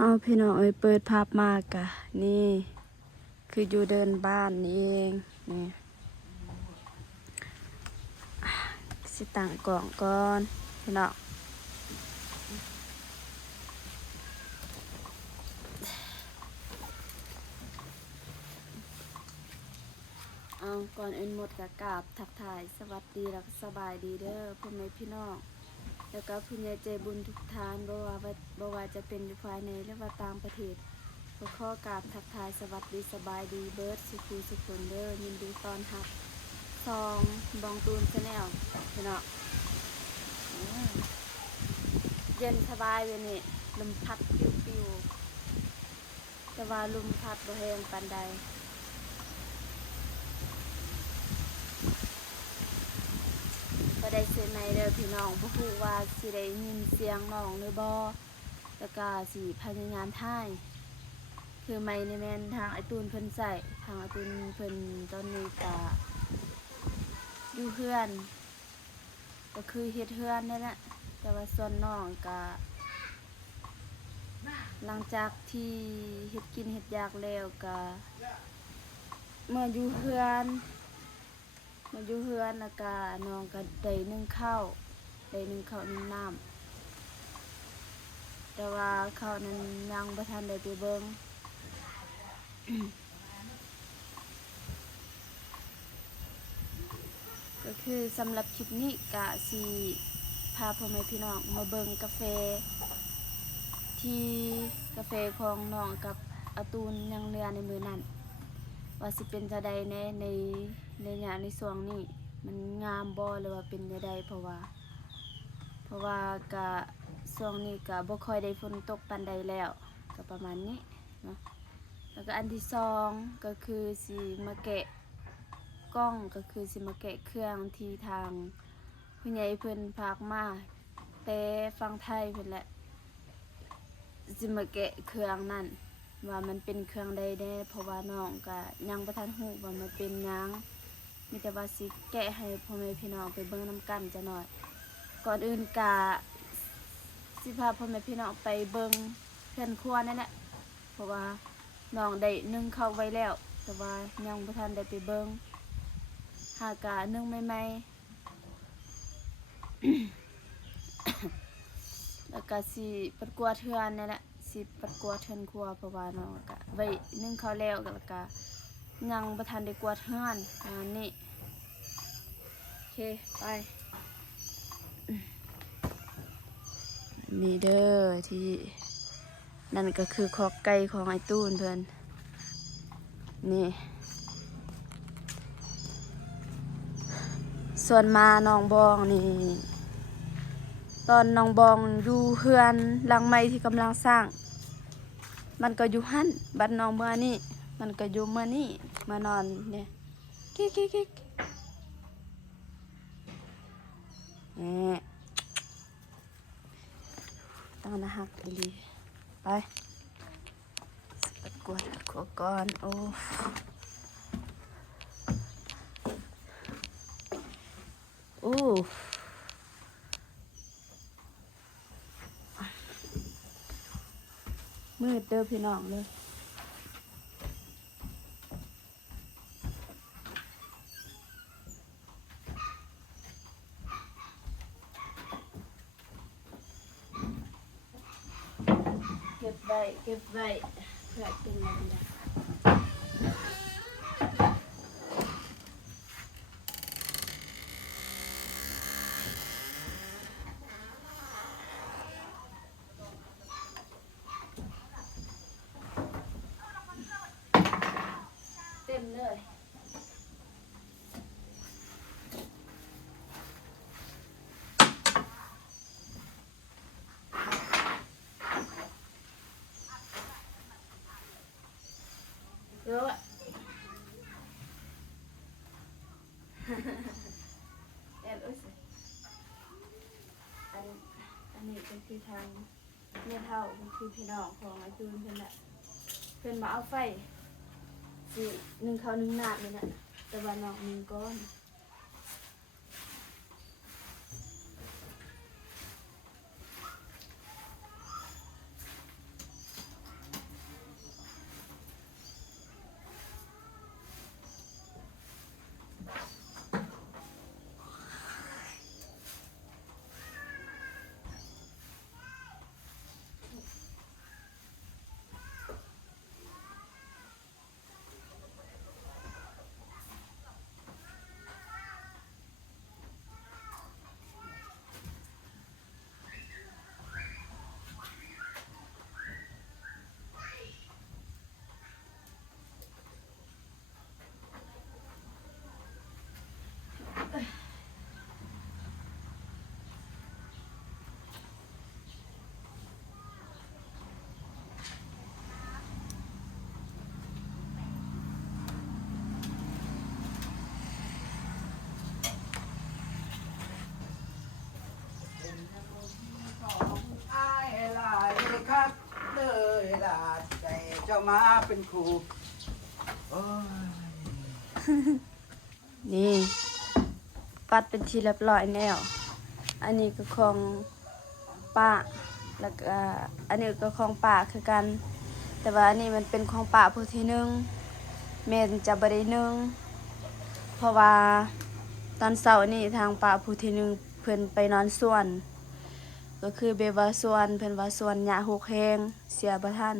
เอาพี่น้องเอ้ยเปิดภาพมากะนี่คืออยู่เดินบ้านนี่เองนี่สิตั้งกล่องก่อนพี่น้องเอาก่อนอื่นหมดกะกราบทักทายสวัสดีแล้วก็สบายดีเด้อพ่อแม่พี่น้องแล้วก็ผู้ใหญ่ใจบุญทุกท่านบ่ว่าจะเป็นอยู่ภายในหรือว่าต่างประเทศก็ขอกราบทักทายสวัสดีสบายดีเบิร์ดสุขุสุขคนเด้อยินดีต้อนรับซองบองตูนชาแนลพี่น้องเย็นสบายเลยนี่ลมพัดปิวๆแต่ว่าลมพัดบ่แรงปานใดก็ได้เสียในเด้อพี่น้องบ่ฮู้ว่าสิได้ยินเสียงน้องหรือบ่แล้วก็สิพยายามถ่ายคือไมค์นี่แม่นทางไอตูนเพิ่นใส่ทางไอตูนเพิ่นตอนนี้ก็อยู่เฮือนก็คือเฮ็ดเฮือนนี่แหละแต่ว่าส่วนน้องก็หลังจากที่เฮ็ดกินเฮ็ดยากแล้วก็เมื่ออยู่เฮือนแล้วก็น้องก็ได้นึ่งข้าวนึ่งน้ำแต่ว่าข้าวนั้นยังบ่ทันได้ไปเบิ่ง ก็คือสำหรับคลิปนี้กะสิพาพ่อแม่พี่น้องมาเบิ่งกาแฟที่กาแฟของน้องกับอาตูนยังเรือในมือนั้นว่าสิเป็นจะใดในในช่วงนี้มันงามบ่หรือว่าเป็นจะใดเพราะว่ากะช่วงนี้กะบ่ค่อยได้ฝนตกปานใดแล้วก็ประมาณนี้เนาะแล้วก็อันที่สองก็คือสิมาแกะกล้องก็คือสิมาแกะเครื่องที่ทางผู้ใหญ่เพิ่นพากมาแต่ฟังไทยเพิ่นแหละสิมาแกะเครื่องนั่นว่ามันเป็นเครื่องใดแน่เพราะว่าน้องก็ยังบ่ทันรู้ว่ามันเป็นหยังมีแต่ว่าสิแกะให้พ่อแม่พี่น้องไปเบิ่งนำกันจักหน่อยก่อนอื่นก็สิพาพ่อแม่พี่น้องไปเบิ่งเรือนครัวนั่นแหละเพราะว่าน้องได้นึ่งข้าวไว้แล้วแต่ว่ายังบ่ทันได้ไปเบิ่งหากะนึ่งใหม่ๆ แล้วก็สิปัดกวาดเทือนนี่แหละสิปัดกวาดเทือนครัวเพราะว่าน้องก็ไว้นึ่งข้าวแล้วแล้วก็ยังบ่ทันได้กวาดเทือนนี่โอเคไปนี่เด้อที่นั่นก็คือคอกไก่ของไอ้ตูนเพิ่นนี่ส่วนมาน้องบองนี่ตอนน้องบองอยู่เฮือนหลังใหม่ที่กำลังสร้างมันก็อยู่หั่นบัดน้องเมื่อนี่มันก็อยู่เมื่อนี่มานอนเนี่ยกิ๊กนี่ตั้งนะฮักอีหลีไปกวดขวก่อนโอ้โอ้มืดเด้อพี่น้องเลยเก็บไว้เพื่อเป็นอะไรนะเต็มเลยเยอะแอบอุ้ยอันนี้เป็นคือทางเมียเท่าเป็นคือพี่น้องของไอ้ตูนเพิ่นแหละเพิ่นมาเอาไฟสินึ่งข้าวนึ่งน้ำนี่แหละแต่ว่าน้องนึ่งก้อน มาเป็นครูโอ้ย นี่ปัดเป็นทีเรียบร้อยแล้วอันนี้ก็ของป้าแล้วก็อันนี้ก็ของป้าคือกัน แต่ว่าอันนี้มันเป็นของป้าผู้ที่หนึ่งแม่จะบ่ได้นึ่งเพราะว่าตอนเช้านี่ทางป้าผู้ที่หนึ่งเพิ่นไปนอนสวนก็คือเบว่าสวนเพิ่นว่าสวนหญ้าหกแฮงเสียบ่ทัน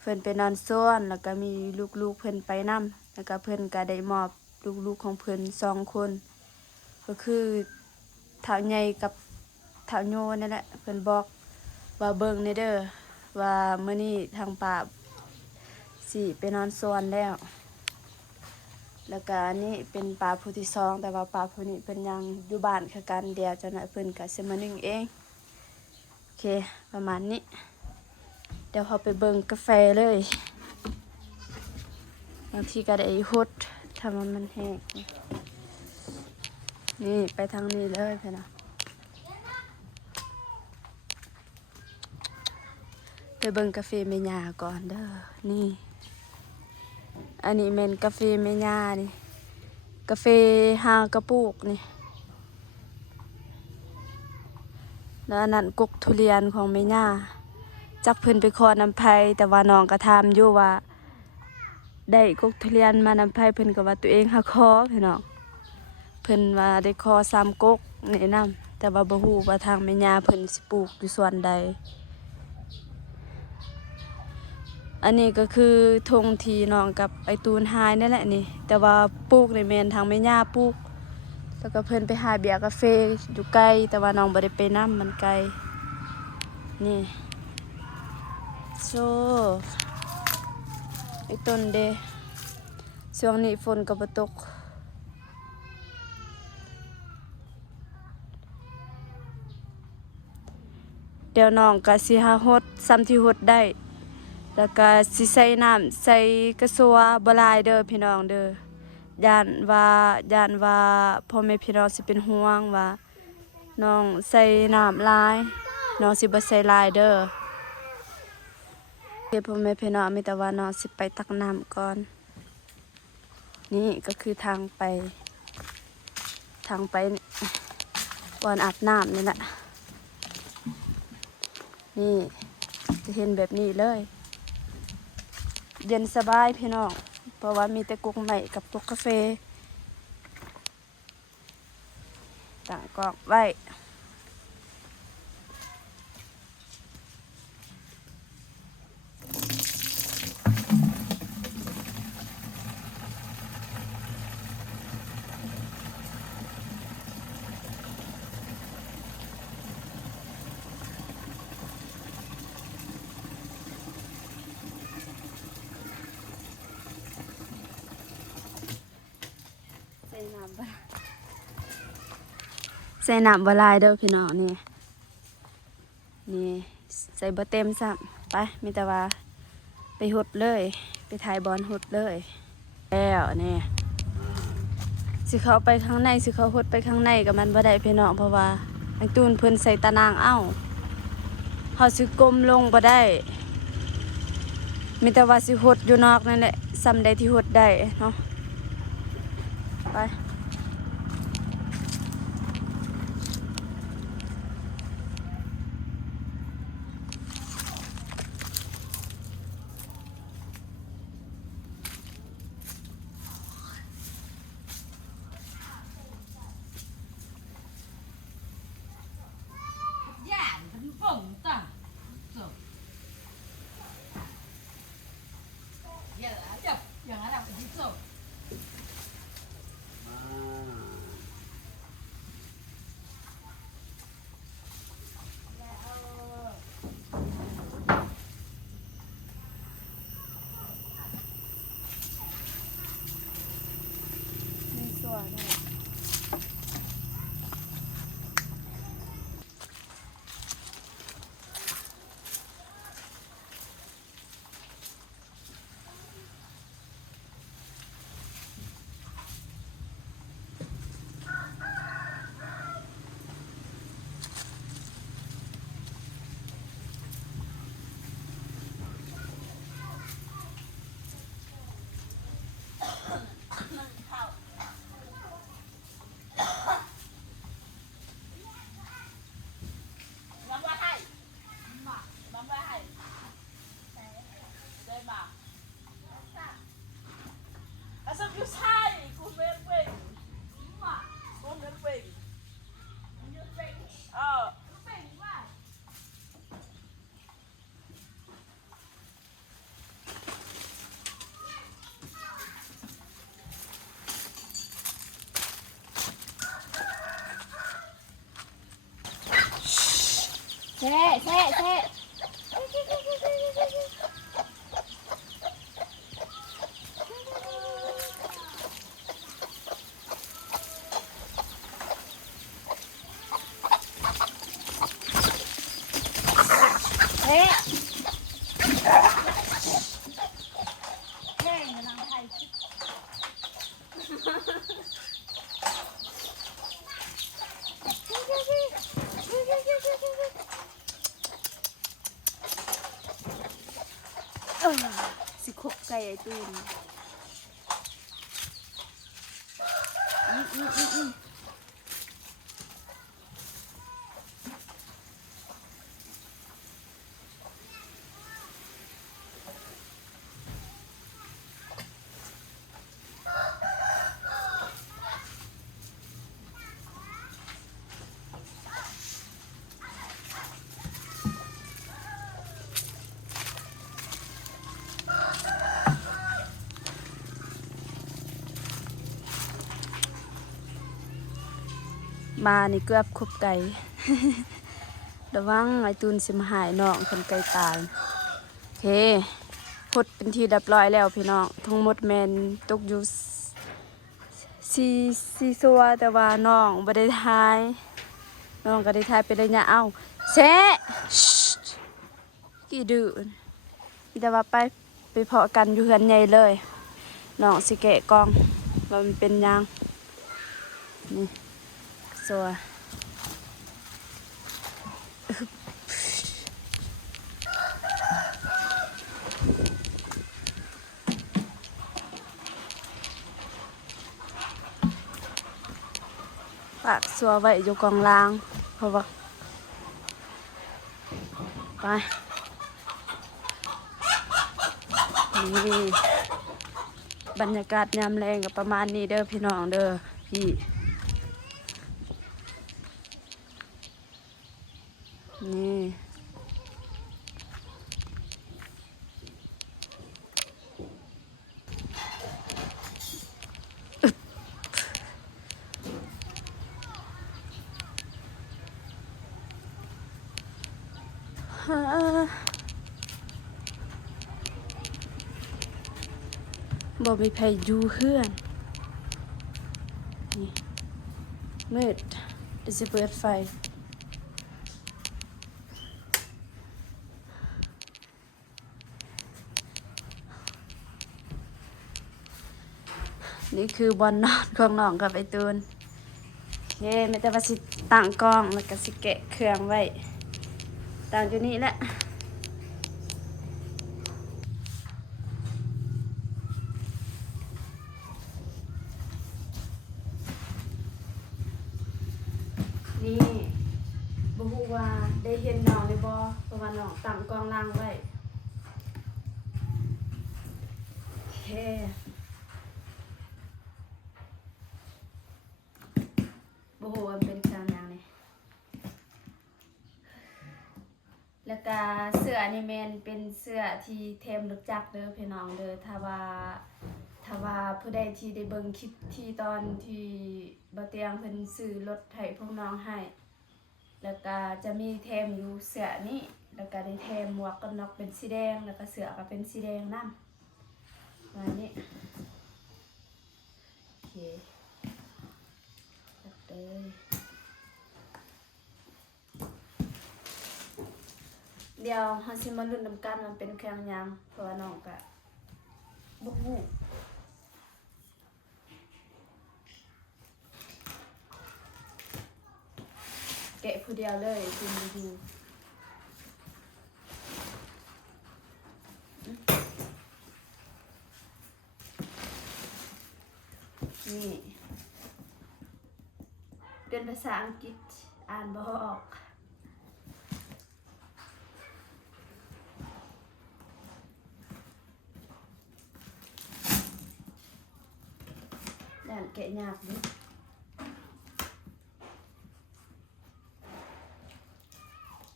เพิ่นไปนอนสวนแล้วก็มีลูกๆเพิ่นไปนํแล้วก็เพิ่นก็ได้มอบลูกๆของเพิ่น2คนก็คือเฒ่าใหญ่กับเฒ่าโยนั่นแหละเพิ่นบอกว่าเบิ่งในเด้อว่ามื้อนี้ทางป้าสิไปนอนสวนแล้วแล้วก็อันนี้เป็นป้าผู้ที่สองแต่ว่าป้าผู้นี้เพิ่นยังอยู่บ้านคือกันเดี๋ยวจักหน่อยเพิ่นก็สิมานึ่งเองโอเคประมาณนี้เดี๋ยวเราไปเบิ่งกาแฟเลยบางทีก็ได้ฮดถ้ามันแห้งนี่ไปทางนี้เลยพี่น้องไปเบิ่งกาแฟแม่ย่าก่อนเด้อนี่อันนี้แม่นกาแฟแม่ย่านี่กาแฟ5 กระปุกนี่แล้วอันนั้นกกทุเรียนของแม่ย่าจักเพิ่นไปขอน้ำไผแต่ว่าน้องก็ถามอยู่ว่าได้กกทุเรียนมานำไผเพิ่นก็ว่าตัวเองหาขอพี่น้องเพิ่นว่าได้ขอ3 กกแนะนำแต่ว่าบ่ฮู้ว่าทางแม่ย่าเพิ่นสิปลูกอยู่ส่วนใดอันนี้ก็คือธงที่น้องกับไอตูนหายนั่นแหละนี่แต่ว่าปลูกในแม่นทางแม่ย่าปลูกแล้วก็เพิ่นไปหาเบียร์กาแฟอยู่ไกลแต่ว่าน้องบ่ได้ไปนำมันไกลนี่โซไอต้นเดช่วงนี้ฝนก็บ่ตกเดี๋ยวน้องก็สิหาฮดซ้ำที่ฮดได้แล้วก็สิใส่น้ำใส่กระสัวบ่หลายเด้อพี่น้องเด้อย่านว่าพ่อแม่พี่น้องสิเป็นห่วงว่าน้องใส่น้ำหลายน้องสิบ่ใส่หลายเด้อพ่อแม่พี่น้องมีแต่ว่าน้องสิไปตักน้ำก่อนนี่ก็คือทางไปก่อนอาบน้ำนี่แหละนี่จะเห็นแบบนี้เลยเย็นสบายพี่น้องเพราะว่ามีแต่กุ๊กใหม่กับกุ๊กกาแฟต่างกอกไว้ใส่น้ำบะลายเด้อพี่น้องนี่ใส่บะเต็มซ้ำไปมีแต่ว่าไปหดเลยไปถ่ายบอลหดเลยแล้วนี่สิเขาไปข้างในสิเขาหดไปข้างในกับมันบ่ได้พี่น้องเพราะว่าไอ้ตูนเพิ่นใส่ตะนางเอ้าเฮาสิกลมลงบ่ได้มีแต่ว่าสิหดอยู่นอกนั่นแหละซ้ำใดที่หดได้เนาะไปนี่สวยเลย Asam you say, ku men wing. Ku men wing. Oh. Xe.สิคบไก่ไอตูนมานี่เกือบคบไก่ ระวังไอตูนสิมาหายน้องคนไก่ตายโอเคพดเป็นทีเรียบร้อยแล้วพี่น้องทั้งหมดแมนตกอยู่ซีซัวแต่ว่าน้องบ่ได้ทายน้องก็ได้ทายไปได้ยะเอ้าแซะกี่ดื้อพี่แต่ว่าไปเพาะกันอยู่เฮือนใหญ่เลยน้องสิแกะกล่องว่ามันเป็นยังนี่ซัวฝากซัวไว้อยู่กองล่างเพราะว่าไปนี่บรรยากาศยามแรงกับประมาณนี้เด้อพี่น้องเด้อพี่นี่บ่มีไผอยู่เฮือนนี่มืดเดี๋ยวจะเปิดไฟนี่คือบอนนอนของน้องกับไอตูนโอเคไม่แต่ว่าสิตั้งกล้องแล้วก็สิแกะเครื่องไว้ตั้งอยู่นี่แหละนี่บ่ฮู้ว่าได้เห็นน้องได้บ่เพราะว่าน้องตั้งกล้องล่างไว้โอเคบ่ฮู้ว่ามันเป็นเครื่องหยังนี่แล้วก็เสื้อนี่แม่นเป็นเสื้อที่เทมรถจักรเด้อพี่น้องเด้อถ้าว่าผู้ใดที่ได้เบิ่งคลิปที่ตอนที่บ่เตียงเพิ่นซื้อรถให้พวกน้องให้แล้วก็จะมีเทมอยู่เสื้อนี้แล้วก็ได้เทมหมวกกันน็อกเป็นสีแดงแล้วก็เสื้อก็เป็นสีแดงนำมานี่โอเคจัดเลยเดี๋ยวเฮาสิมาลุ้นนำกันมันเป็นเครื่องหยังเพราะว่าน้องก็บ่ฮู้แกะผู้เดียวเลยดูนี่เป็นภาษาอังกฤษอ่านบ่ออก ย่านแกะยากดิ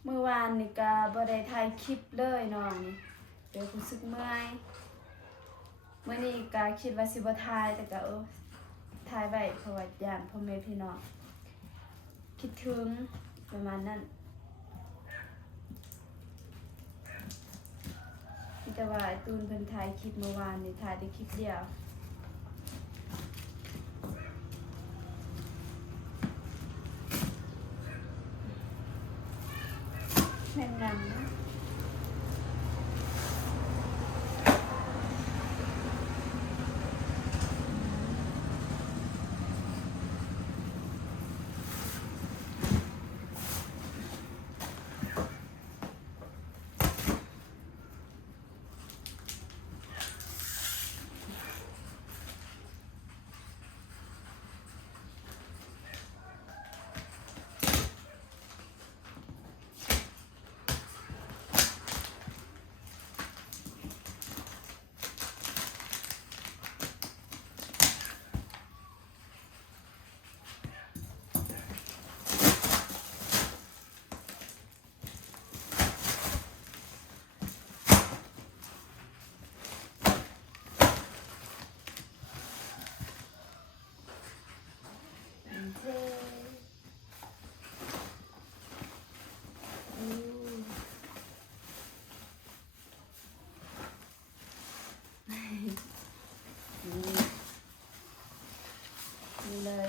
เมื่อวานนี่ก็บ่ได้ถ่ายคลิปเลยน้องนี่เดี๋ยวรู้สึกเมื่อยมื้อนี้ก็คิดว่าสิบ่ถ่ายแต่ก็ถ่ายไว้เพราะว่าย่านพ่อแม่พี่น้องคิดถึงประมาณนั้นแต่ว่าไอ้ตูนเพิ่นถ่ายคลิปเมื่อวานนี่ถ่ายได้คลิปเดียวแม่นนำนะเท่นี่เลย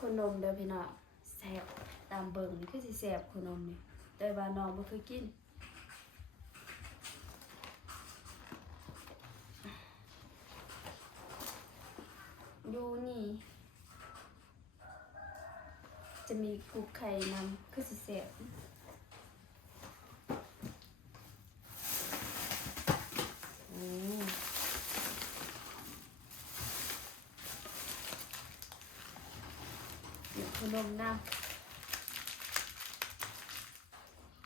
ขนมเด้อพี่น้องแซ่บตามเบิ่งนี่คือสิแซ่บขนมนี่แต่ว่าน้องบ่เคยกินอยู่นี่จะมีกุ๊กไข่นำคือสิแซ่บขนมน้ำ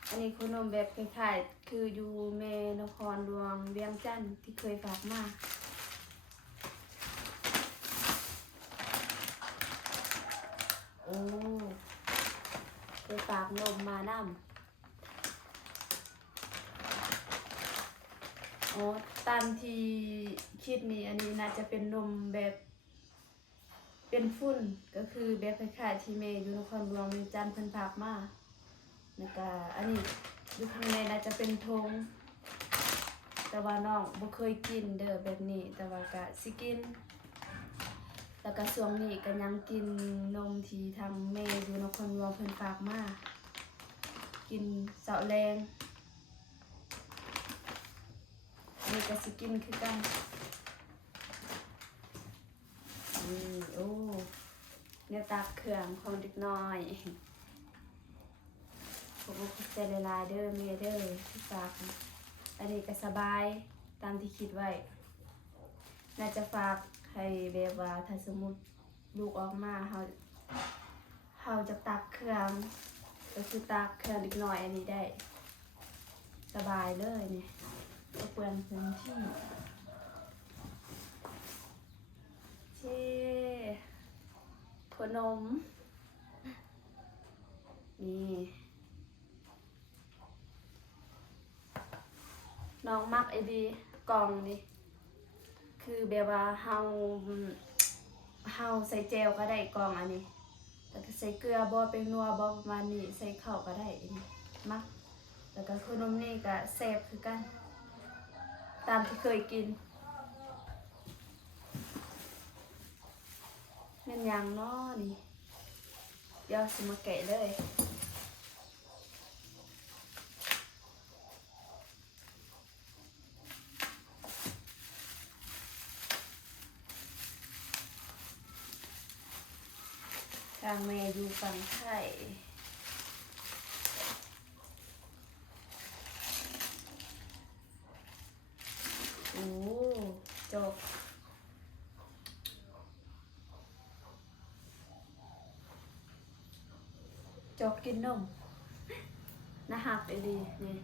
อันนี้ขนมแบบคล้ายๆคืออยู่แม่นครหลวงเวียงจันทน์ที่เคยฝากมาโอ้เคยฝากนมมาน้ำโอ้ตามที่คิดนี่อันนี้น่าจะเป็นนมแบบเป็นฝุ่นก็คือแบบคล้ายๆที่แม่อยู่นครหลวงเวียงจันทน์เพิ่นฝากมาแล้วก็อันนี้อยู่ข้างในน่าจะเป็นธงแต่ว่าน้องบ่เคยกินเด้อแบบนี้แต่ว่าก็สิกินแล้วก็ช่วงนี้ก็ยังกินนมที่ทางแม่อยู่นครหลวงเพิ่นฝากมากินเช้าแลงอันนี้ก็สิกินคือกันโอ้เนี่ยตักเครื่องของเด็กน้อยผมก็ใจละลายเด้อเมียเด้อที่ฝากอันนี้ก็สบายตามที่คิดไว้น่าจะฝากให้แบบว่าถ้าสมมุติลูกออกมาเฮาจะตักเครื่องก็คือตักเครื่องเด็กน้อยอันนี้ได้สบายเลยเนี่ยก็เปลืองพื้นที่เช่ขนมนี่น้องมักไอดีกล่องนี่คือแบบว่าเฮาใส่เจลก็ได้กล่องอันนี้แล้วก็ใส่เกลือบ่เป็นนัวบ่ประมาณนี้ใส่ข้าวก็ได้อันนี้มักแล้วก็ขนมนี่ก็แซ่บคือกันตามที่เคยกินเป็นอย่างน้อนี่เดี๋ยวสิมาแกะเลยทางแม่อยู่ฝั่งไทยโอ้จบจบกินนม น่าหักดีนี่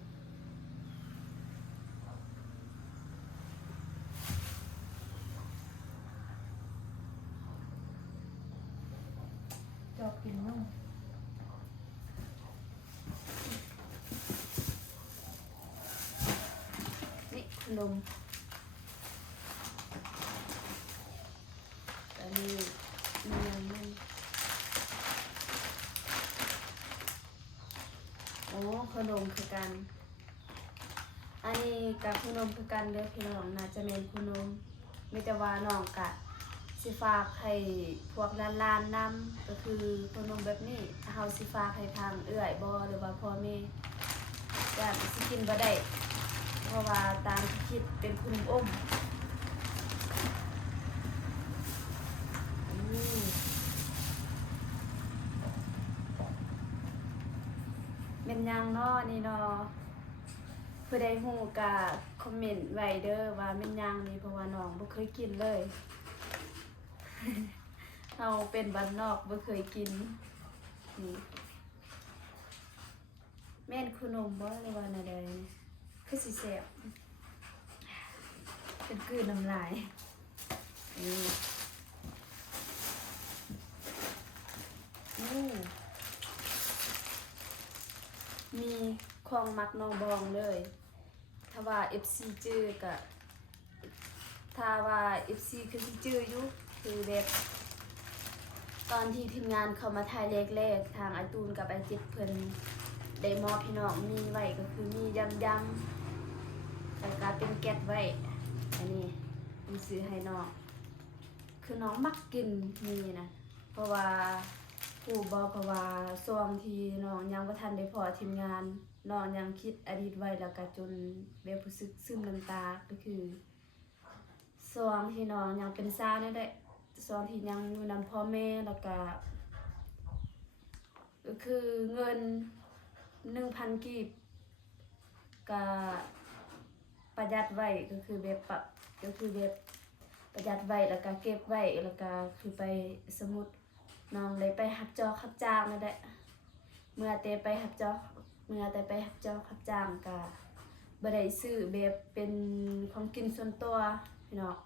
จอบกินนุ่มนี่ขนมอันนี้มีอย่างนึงโอ้ขนมคือกันอันนี้กับขนมคือกันเด้อพี่น้องน่าจะเป็นขนมไม่แต่ว่าน้องกะสิฝากให้พวกลานๆนำก็คือขนมแบบนี้เฮาสิฝากให้ทางเอื้อยบ่หรือว่าพ่อแม่ญาติสิกินบ่ได้เพราะว่าตามที่คิดเป็นขนมอมแม่นยังเนาะนี่เนาะผู้ใดฮู้ก็คอมเมนต์ไว้เด้อว่าแม่นยังนี่เพราะว่าน้องบ่เคยกินเลย เราเป็นบ้านนอกบ่เคยกินนี่แม่นขนมบ่หรือว่าอะไรคือสิแซ่บเป็นกลืนน้ำลายนี่มีของมักน้องบองเลยถ้าว่า FC จื้อก็ถ้าว่า FC คือสิจื้ออยู่คือแบบตอนที่ทีมงานเข้ามาถ่ายแรกๆทางอาตูนกับไอจิตเพิ่นได้มอบพี่น้องมีไว้ก็คือมียำแล้วก็เป็นแก๊สไว้อันนี้มีซื้อให้น้องคือน้องมักกินนี่นะเพราะว่าผู้บอกเพราะว่าช่วงที่น้องยังบ่ทันได้พอทีมงานน้องยังคิดอดีตไว้แล้วก็จนแบบรู้สึกซึมน้ำตาก็คือช่วงที่น้องยังเป็นสาวนั่นแหละช่วงที่ยังอยู่นำพ่อแม่แล้วก็คือเงิน 1,000 กีบก็ประหยัดไว้ก็คือแบบประหยัดไว้แล้วก็เก็บไว้แล้วก็คือไปสมุดน้องได้ไปรับจอบรับจ้างนั่นแหละเมื่อแต่ไปรับจอบรับจ้างก็บ่ได้ซื้อแบบเป็นของกินส่วนตัวพี่น้อง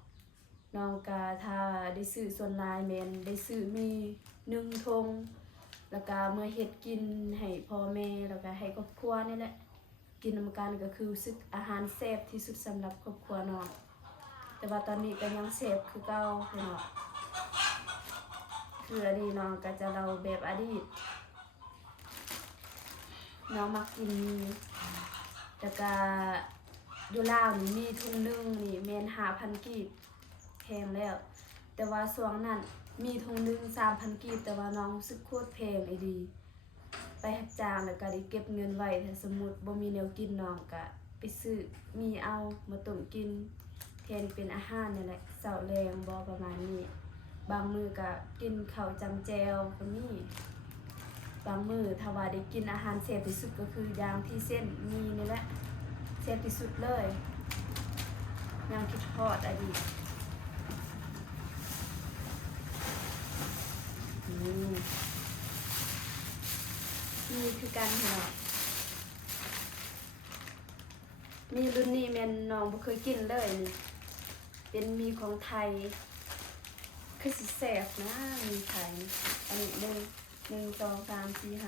น้องก็ถ้าได้ซื้อส่วนหลายแม่นได้ซื้อมี1 ธงแล้วก็เมื่อเฮ็ดกินให้พ่อแม่แล้วก็ให้ครอบครัวนี่แหละกินนำกันก็คือรู้สึกอาหารแซ่บที่สุดสำหรับครอบครัวน้องแต่ว่าตอนนี้ก็ยังแซ่บคือเก่าพี่น้องคืออดีตน้องก็จะเราแบบอดีตน้องมักกินแล้วก็อยู่ลาวนี่มีถุงนึงนี่แม่น 5,000 กีบแพงแล้วแต่ว่าช่วงนั้นมีถุงนึง 3,000 กีบแต่ว่าน้องรู้สึกโคตรแพงอีดีไปรับจ้างแล้วก็ได้เก็บเงินไว้ถ้าสมมุติบ่มีแนวกินน้องก็ไปซื้อมีเอามาต้มกินแทนเป็นอาหารนั่นแหละเช้าแลงบ่ประมาณนี้บางมื้อก็กินข้าวจำแจวก็มีบางมื้อถ้าว่าได้กินอาหารแซ่บที่สุดก็คืออย่างที่เส้นมีนี่แหละแซ่บที่สุดเลยยังคิดฮอดอดีตนี่คือการเหรอมีรุ่นนี้แม่นน้องบ่เคยกินเลยนี่เป็นมีของไทยคือสิแซ่บนะมีไทยอันนี้1 2 3 4 5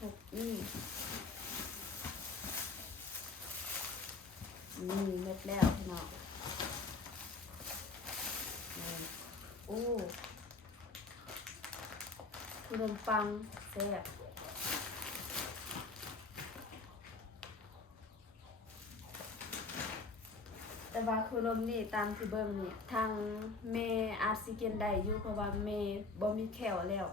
6นี่เม็ดแล้วพี่น้องโอ้ขนมปังแซ่บแต่ว่าขนมนี่ตามที่เบิ่งนี่ทางแม่อาจสิกินได้อยู่เพราะว่าแม่บ่มีแขวแล้ว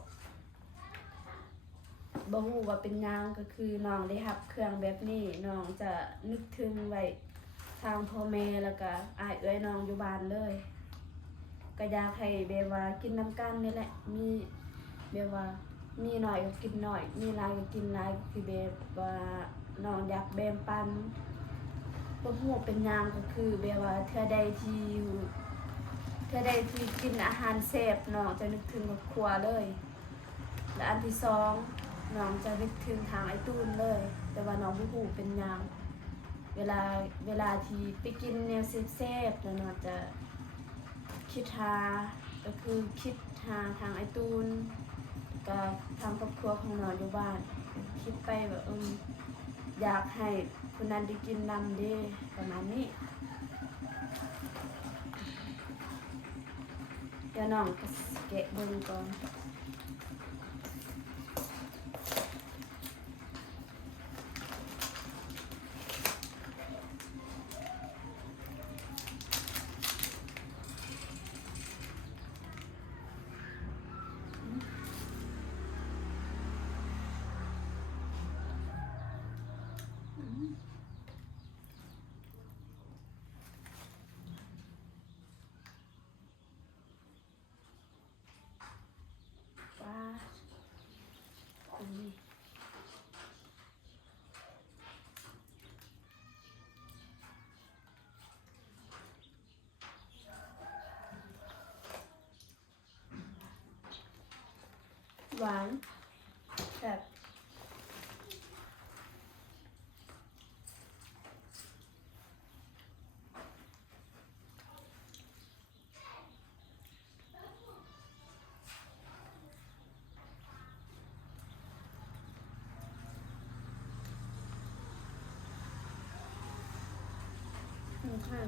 บ่ฮู้ว่าเป็นหยังก็คือน้องได้รับเครื่องแบบนี้น้องจะนึกถึงไว้ทางพ่อแม่แล้วก็อ้ายเอื้อยน้องอยู่บ้านเลยก็อยากให้แบบว่ากินน้ำกันนี่แหละมีแบบว่ามีหน่อยก็กินหน่อยมีหลายก็กินหลายคือแบบว่าน้องอยากแบ่งปันบ่ฮู้เป็นหยังก็คือแบบว่าเทื่อใดที่กินอาหารแซ่บน้องจะนึกถึงครอบครัวเลยและอันที่2 น้องจะนึกถึงทางไอ้ตูนเลย แต่ว่าน้องบ่ฮู้เป็นหยังเวลาที่ไปกินแนวแซ่บๆแล้วน้องจะคิดหาก็คือคิดหาทางไอ้ตูนกับทางครอบครัวของน้องอยู่บ้านคิดไปแบบอยากให้คนนั้นได้กินนำเด้ประมาณนี้เดี๋ยวน้องก็แกะเบิ่งก่อนว่าอันนี้หวานแบบ ค่ะ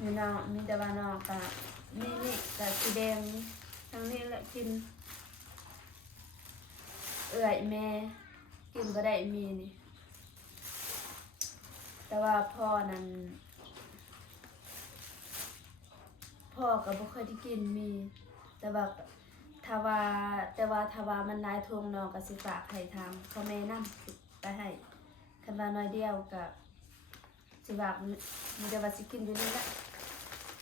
มีนอกมีแต่ว่านอกกะนี่กับสีแดงทั้งนี้แหละกินแม่กินก็ได้มีนี่แต่ว่าพ่อนั้นพ่อก็บ่เคยได้กินมี แต่ว่าถ้าว่ามันหลายทงน้องก็สิฝากให้ทางพ่อแม่นำไปให้คันว่าน้อยเดียวก็สิฝากมีแต่ว่าสิกินอยู่นี่แหละ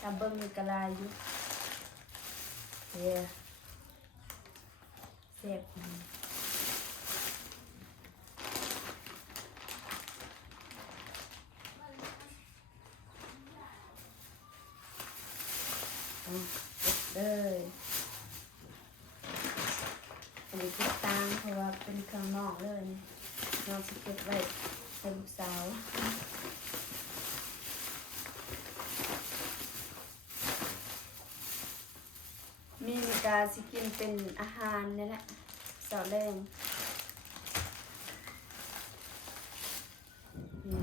ตามเบิ่งนี่ก็หลายอยู่เด้อแซ่บเลยอันนี้คือตางเพราะว่าเป็นเครื่องนอกเลยนี่น้องสิเก็บไว้ให้ลูกสาวมีกาสิกินเป็นอาหารนี่แหละเสาแรงนี่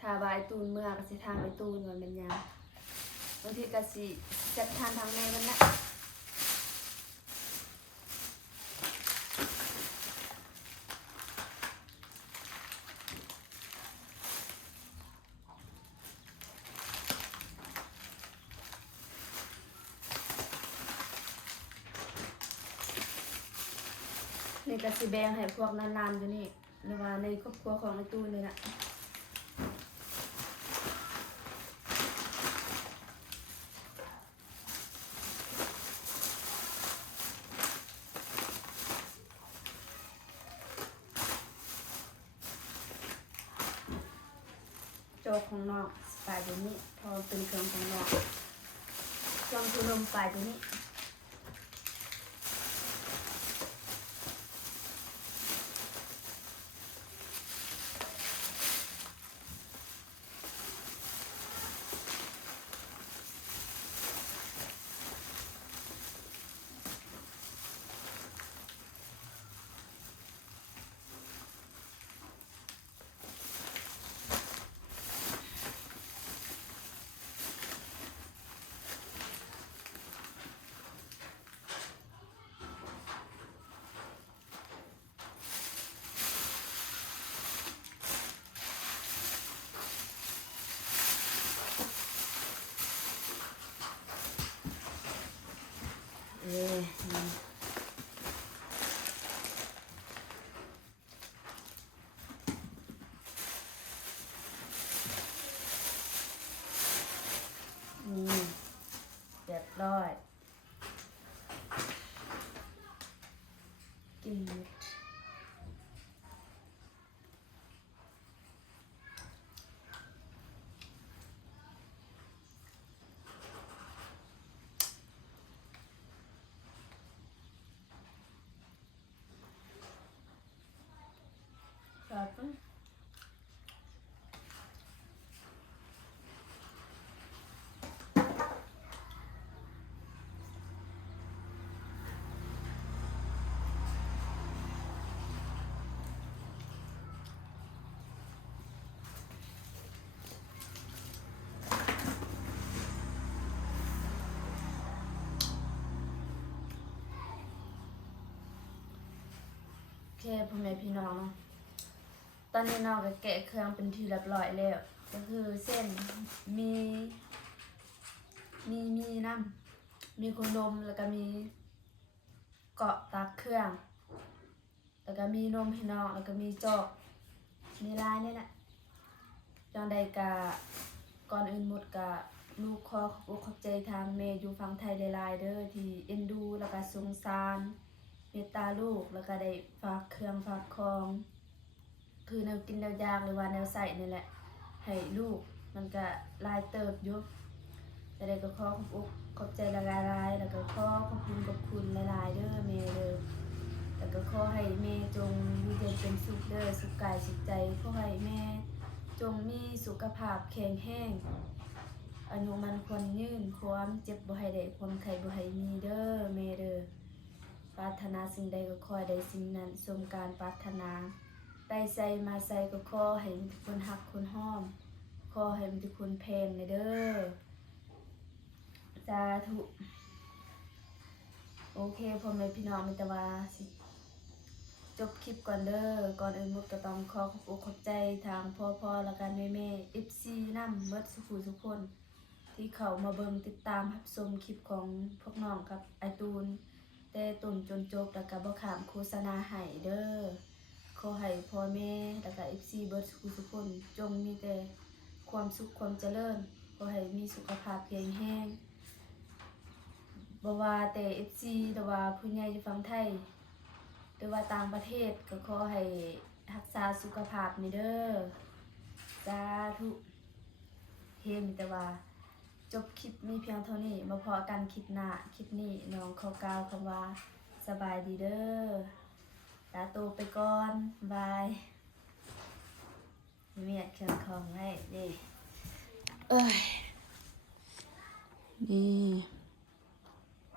ถ้าบายตูนเมื่อก็สิทางไปตูนก่อนเป็นยังบางทีก็สิจัดทานทางแม่มันนะนี่ก็สิแบ่งให้พวกนานๆอยู่นี่หรือว่าในครอบครัวของไอ้ตูนเลยนะโจกของนอกปลายอยู่นี่พอเป็นเครื่องของนอกเครื่องชูนมปลายอยู่นี่ เคพ่อแม่พี่น้องเนาะตอนนี้น้องก็แกะเครื่องเป็นที่เรียบร้อยแล้วก็คือเส้นมีน้ำมีขนมแล้วก็มีเกาะตักเครื่องแล้วก็มีนมให้น้องแล้วก็มีจอกมีลายนี่แหละจังใดกะก่อนอื่นหมดกะลูกขอขอบใจทางแม่อยู่ฝั่งไทยหลายๆเด้อที่เอ็นดูแล้วก็สงสารเมตตาลูกแล้วก็ได้ฝากเครื่องฝากของคือแนวกินแนวยากหรือว่าแนวใส่นี่แหละให้ลูกมันก็ลายเติบอยู่แต่ได้ก็ขอขอบใจละลายๆแล้วก็ขอขอบคุณหลายๆเด้อแม่เด้อแล้วก็ขอให้แม่จงอยู่เย็นเป็นสุขเด้อสุขกายสุขใจขอให้แม่จงมีสุขภาพแข็งแรงอายุมันควรยืนความเจ็บบ่ให้ได้ความไข้บ่ให้มีเด้อแม่เด้อปรารถนาสิ่งใดก็ขอให้ได้สิ่งนั้นสมการปรารถนาไปใส่มาใส่ก็ขอให้มีคนฮักคนห้อมขอให้มีคนแพงเด้อสาธุโอเคพ่อแม่พี่น้องมีแต่ว่าสิจบคลิปก่อนเด้อก่อนอื่นหมดก็ต้องขอขอบใจทางพ่อแล้วก็แม่ๆ FC นำเบิดสุขุทุกคนที่เข้ามาเบิ่งติดตามรับชมคลิปของพวกน้องกับไอตูนแต่ต้นจนจบแล้วก็บ่ข้ามโฆษณาให้เด้อขอให้พ่อแม่แล้วก็ FC เบิดสุขุทุกคนจงมีแต่ความสุขความเจริญขอให้มีสุขภาพแข็งแรงบ่ว่าแต่ FC หรือว่าผู้ใหญ่อยู่ฝั่งไทยหรือว่าต่างประเทศก็ขอให้รักษาสุขภาพนี่เด้อสาธุเฮ็ดมีแต่ว่าจบคลิปมีเพียงเท่านี้มาพอกันคลิปหน้าคลิปนี้น้องขอกล่าวคำว่าสบายดีเด้อลาตัวไปก่อนบายเมียดเครื่องของให้นี่เอ้ยนี่